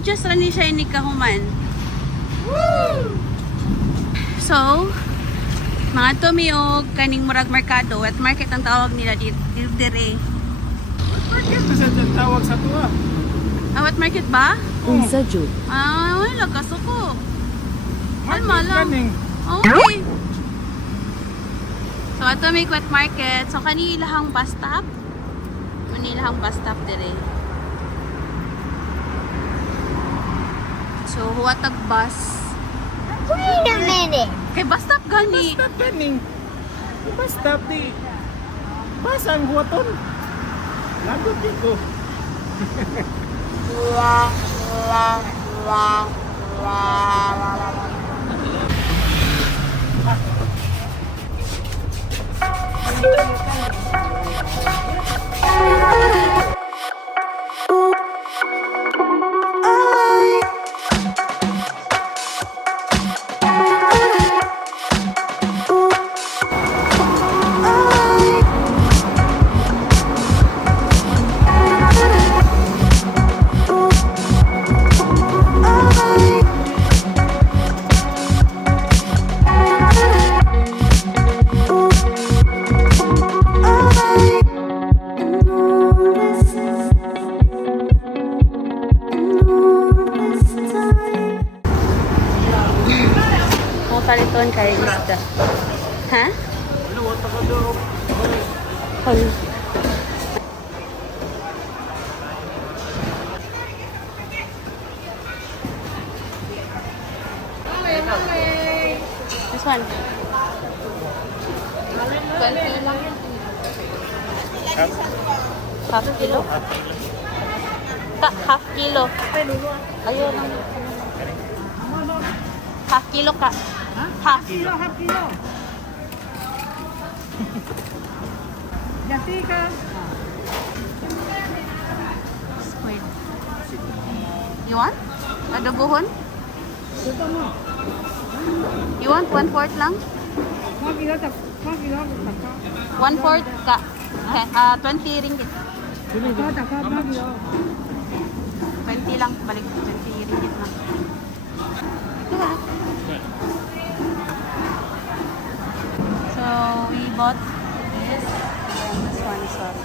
adjust lang ni siya ni kahuman. So, mga tumiog, kaning murag Merkado, wet market ang tawag nila dito dire. Market na siya tawag sa tuwa. Wet market ba? Unsa jud? Wala kasuko. Alma lang. Kaning. Okay. So, ato may wet market. So, kanilahang bus stop. Kanilahang bus stop dire. So, huwatag bus. Wait a minute. Kay bus stop gani. Basta kaning. Basta di. Basang huwaton. Lagot dito. Paliton kay isda. Ha? Ano wata ka daw? Hol. This one. Half kilo? Half kilo. Ayun lang. Half kilo ka. Half kilo. Yati ka. Squid. You want? Adobohon? Ito mo. You want 1/4 lang? 1/4 ka. 20 ringgit. 20 lang. Balik 20 ringgit lang. Diba? So, we bought this and this one, sorry.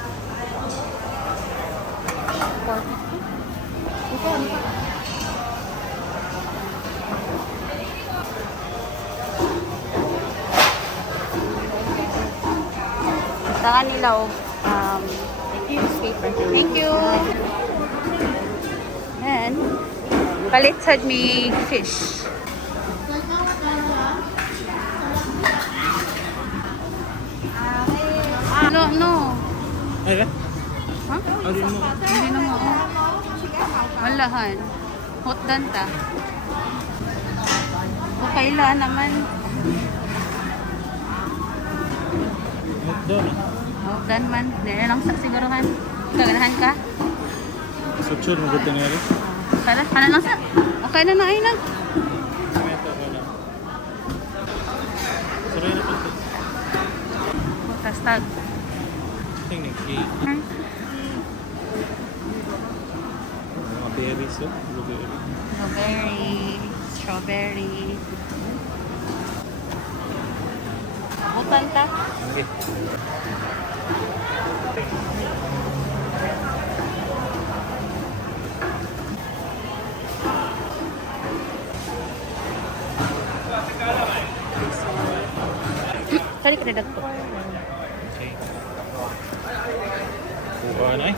450. Sa kanila, newspaper. Thank you. And, palit sa me fish. No. Ay ka? Ha? Hindi mo. Hindi na mo. Walahan. Hotdan ta. O kaila naman. Doon. Hotdan man. Dili lang sa siguruhan. Kaganahan ka? Sutsur mo gusto niya rin. Kana lang sa. Okay na na ay na. Sorry na po. Butas tag. Tingnan cake. Mga berries, oh. Blueberry. Blueberry. Strawberry. Butan ta. Okay. Kali ka na dagpo. Okay. Kuha na eh.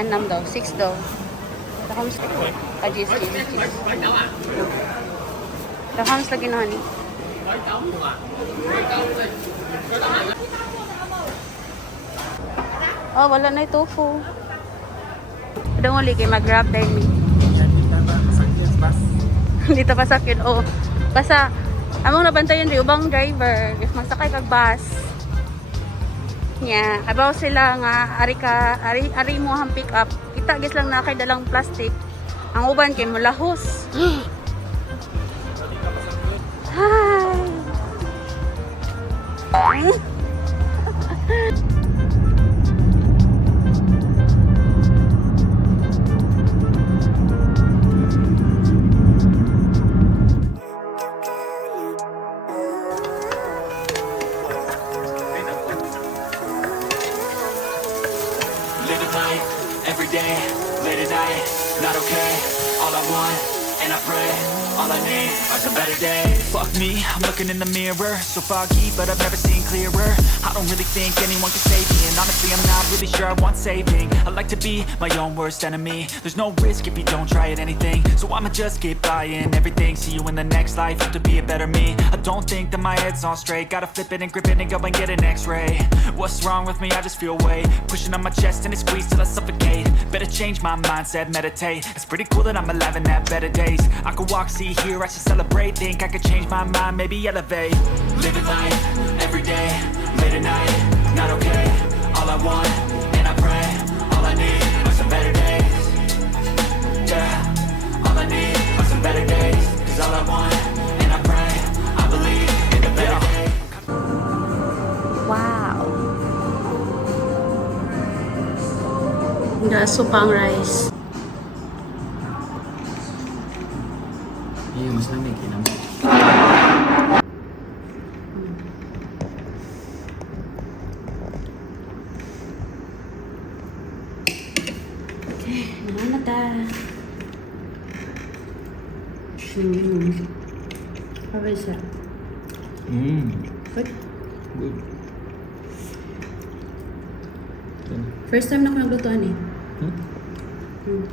Anam daw. 6 daw. Takams. Ajis. Takams lagi na ni. Oh, wala na yung tofu. Dong uli kay mag-grab dahil mi. Dito pa sakit. Oh, basta among nabantayan rin ubang driver if magsakay kag bus. Nya, abaw sila nga ari mo ang pick up. Kita gis lang na kay dalang plastic. Ang uban kay mulahos. Hi. all I need are some better days. Fuck me, I'm looking in the mirror, so foggy, but I've never seen clearer. I don't really think anyone can save me, and honestly I'm not really sure I want saving. I like to be my own worst enemy. There's no risk if you don't try at anything, so I'ma just keep buying everything. See you in the next life, have to be a better me. I don't think that my head's on straight, gotta flip it and grip it and go and get an x-ray. What's wrong with me? I just feel weight pushing on my chest and it squeezes till I suffocate. Better change my mindset, meditate. It's pretty cool that I'm alive and have better days. I could walk, see, hear, I should celebrate. Think I could change my mind, maybe elevate. Living life, every day, late at night, not okay. All I want, and I pray, all I need are some better days. Yeah, all I need are some better days. Cause all I want, and I pray, I believe in the better days. Wow. Gaso pang rice. Iya, mas lamig yun. Okay, naman na ta. How is it? Good? Good. First time na ako naglutuan eh. Hmm?